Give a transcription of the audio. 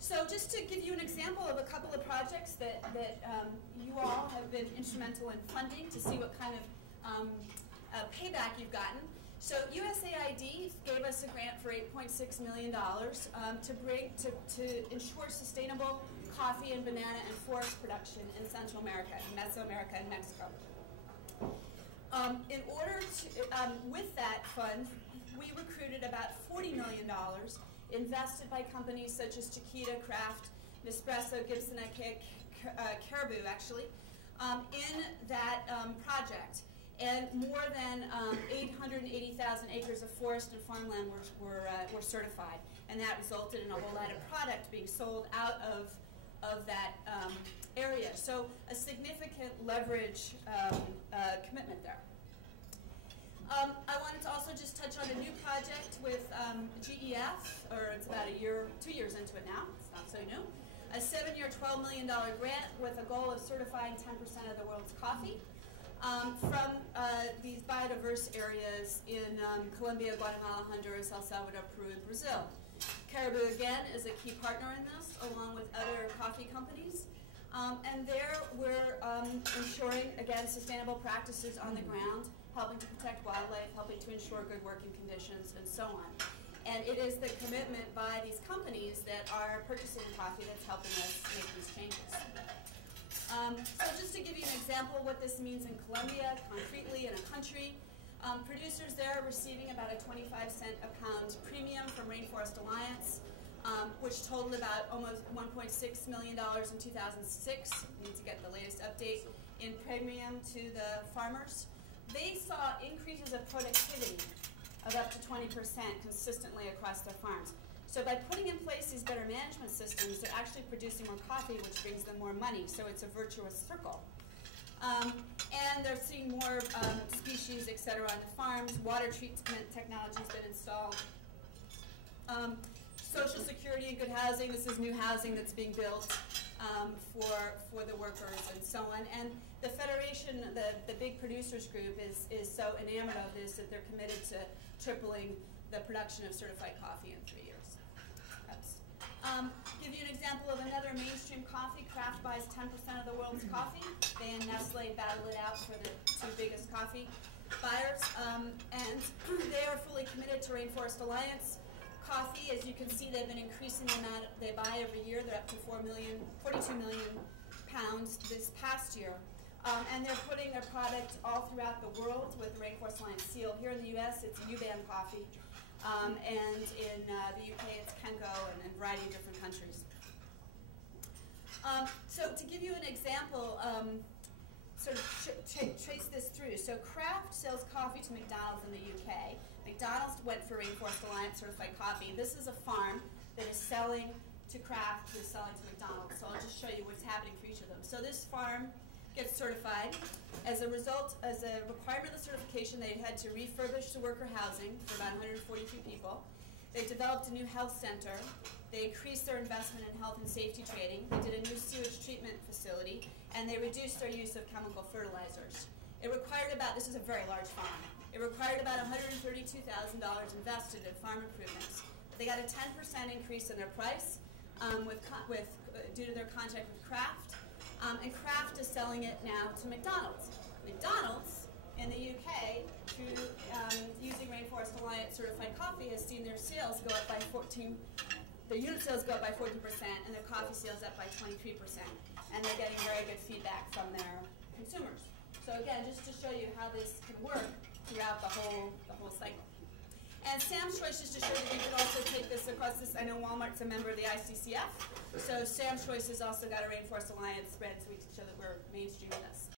So just to give you an example of a couple of projects that you all have been instrumental in funding to see what kind of payback you've gotten. So USAID gave us a grant for $8.6 million to ensure sustainable coffee and banana and forest production in Central America, Mesoamerica, and Mexico. In order to, with that fund, we recruited about $40 million invested by companies such as Chiquita, Kraft, Nespresso, Gibson, Caribou, actually, in that project. And more than 880,000 acres of forest and farmland were certified. And that resulted in a whole lot of product being sold out of that area. So a significant leverage commitment there. I wanted to also just touch on a new project with GEF, or it's about 2 years into it now, it's not so new. A 7-year, $12 million grant with a goal of certifying 10% of the world's coffee from these biodiverse areas in Colombia, Guatemala, Honduras, El Salvador, Peru, and Brazil. Caribou, again, is a key partner in this, along with other coffee companies. And there we're ensuring, again, sustainable practices on the ground, helping to protect wildlife, helping to ensure good working conditions, and so on. And it is the commitment by these companies that are purchasing coffee that's helping us make these changes. So just to give you an example of what this means in Colombia, concretely in a country, producers there are receiving about a 25-cent a pound premium from Rainforest Alliance, which totaled about almost $1.6 million in 2006. We need to get the latest update in premium to the farmers. They saw increases of productivity of up to 20% consistently across their farms. So by putting in place these better management systems, they're actually producing more coffee, which brings them more money. So it's a virtuous circle. And they're seeing more species, et cetera, on the farms. Water treatment technology has been installed. Social security and good housing. This is new housing that's being built for the workers and so on. And the federation, the big producers group, is so enamored of this that they're committed to tripling the production of certified coffee in 3 years. Give you an example of another mainstream coffee. Kraft buys 10% of the world's coffee. They and Nestle battle it out for the 2 biggest coffee buyers. And they are fully committed to Rainforest Alliance. Coffee, as you can see, they've been increasing the amount they buy every year. They're up to 42 million pounds this past year. And they're putting their product all throughout the world with the Rainforest Alliance seal. Here in the U.S., it's UBAN coffee. And in the UK, it's Kenko, and in a variety of different countries. So to give you an example, sort of trace this through. So Kraft sells coffee to McDonald's in the UK. McDonald's went for Rainforest Alliance certified coffee. This is a farm that is selling to Kraft, who is selling to McDonald's. So I'll just show you what's happening for each of them. So this farm gets certified. As a result, as a requirement of the certification, they had to refurbish the worker housing for about 142 people. They developed a new health center. They increased their investment in health and safety training. They did a new sewage treatment facility, and they reduced their use of chemical fertilizers. It required about, this is a very large farm, it required about $132,000 invested in farm improvements. They got a 10% increase in their price due to their contract with Kraft. And Kraft is selling it now to McDonald's. McDonald's in the UK, through using Rainforest Alliance certified coffee, has seen their sales go up by 14%. Their unit sales go up by 14%, and their coffee sales up by 23%. And they're getting very good feedback from their consumers. So again, just to show you how this can work throughout the whole cycle. And Sam's Choice, just to show that you could also take this across this. I know Walmart's a member of the ICCF, so Sam's Choice has also got a Rainforest Alliance spread, so we can show that we're mainstream in this.